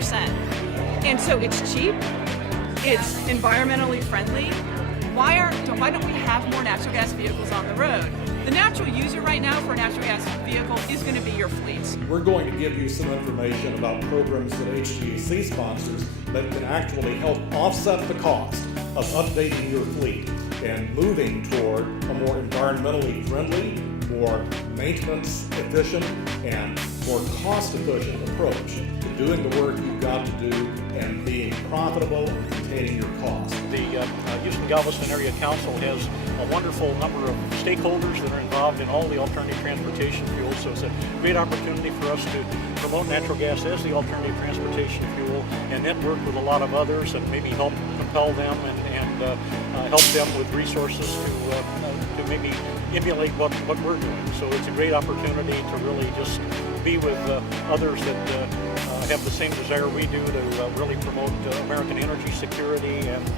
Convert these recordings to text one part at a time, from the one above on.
100%. And so it's cheap, it's environmentally friendly. Why don't we have more natural gas vehicles on the road? The natural user right now for a natural gas vehicle is going to be your fleets. We're going to give you some information about programs that H-GAC sponsors that can actually help offset the cost of updating your fleet and moving toward a more environmentally friendly, more maintenance efficient, and more cost efficient approach to doing the work you've got to do and being profitable and containing your costs. The Houston-Galveston Area Council has a wonderful number of stakeholders that are involved in all the alternative transportation fuels, so it's a great opportunity for us to promote natural gas as the alternative transportation fuel and network with a lot of others and maybe help compel them and help them with resources to maybe emulate what we're doing. So it's a great opportunity to really just be with others that have the same desire we do to really promote American energy security and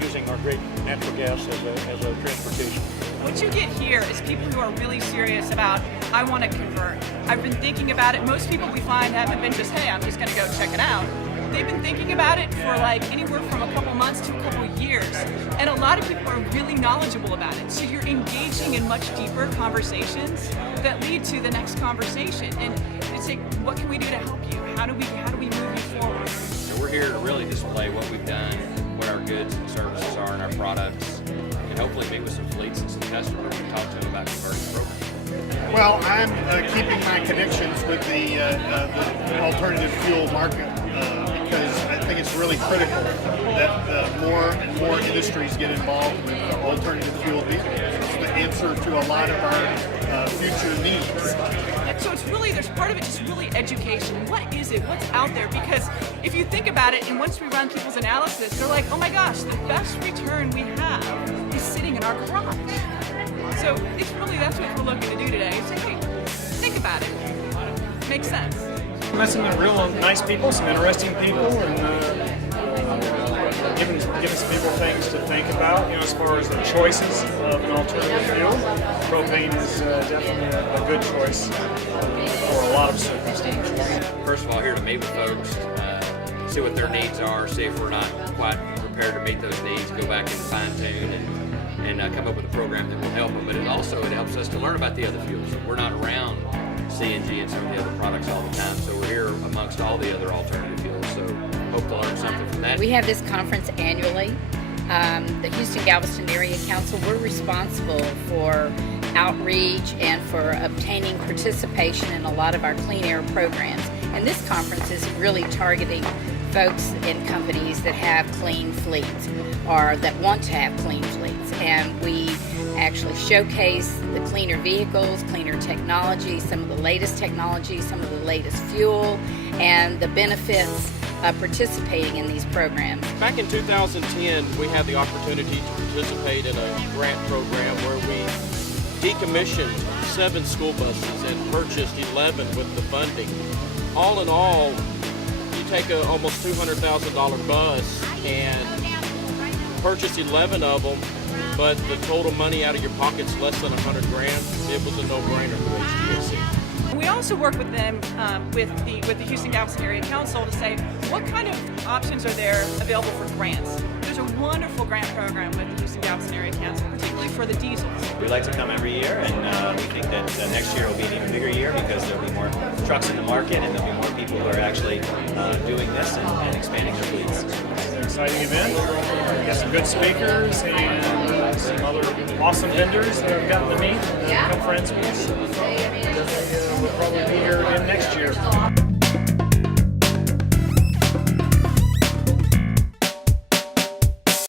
using our great natural gas as a transportation. What you get here is people who are really serious about, I want to convert. I've been thinking about it. Most people we find haven't been just, hey, I'm just going to go check it out. They've been thinking about it for like anywhere from a couple months to a couple years. And a lot of people are really knowledgeable about it. So you're engaging in much deeper conversations that lead to the next conversation. And it's like, what can we do to help you? How do we move you forward? So we're here to really display what we've done, what our goods and services are and our products, and hopefully meet with some fleets and some customers and talk to them about converting programs. Well, I'm keeping my connections with the alternative fuel market because I think it's really critical that more and more industries get involved with alternative fuel vehicles. It's the answer to a lot of our future needs. So it's really, there's part of it just really education. What is it? What's out there? Because if you think about it, and once we run people's analysis, they're like, oh my gosh, the best return we have is sitting in our garage. So it's really, that's what we're looking to do today. Say, hey, think about it. Makes sense. Met some real nice people, some interesting people, and giving some people things to think about, as far as the choices of an alternative fuel. Propane is definitely a good choice for a lot of circumstances. First of all, here to meet with folks, see what their needs are, see if we're not quite prepared to meet those needs, go back and fine-tune and come up with a program that will help them. But it helps us to learn about the other fuels. We're not around CNG and some of the other products all the time, so we're here amongst all the other alternative fuels. So hope to learn something from that. We have this conference annually. The Houston-Galveston Area Council, we're responsible for outreach and for obtaining participation in a lot of our clean air programs. And this conference is really targeting folks and companies that have clean fleets or that want to have clean fleets. And we actually showcase the cleaner vehicles, cleaner technology, some of the latest technology, some of the latest fuel, and the benefits of participating in these programs. Back in 2010, we had the opportunity to participate in a grant program where we decommissioned 7 school buses and purchased 11 with the funding. All in all, you take a almost $200,000 bus and purchase 11 of them, but the total money out of your pocket's less than $100 grand. It was a no-brainer for H-GAC. We also work with them, with the Houston-Galveston Area Council to say, what kind of options are there available for grants? There's a wonderful grant program with the Houston-Galveston Area Council, particularly for the diesels. We like to come every year, and we think that next year will be an even bigger year because there'll be more trucks in the market and there'll be more people who are actually doing this and expanding their fleets. It's an exciting event. We got some good speakers and some other awesome vendors that I've gotten to meet and become friends with. So we'll probably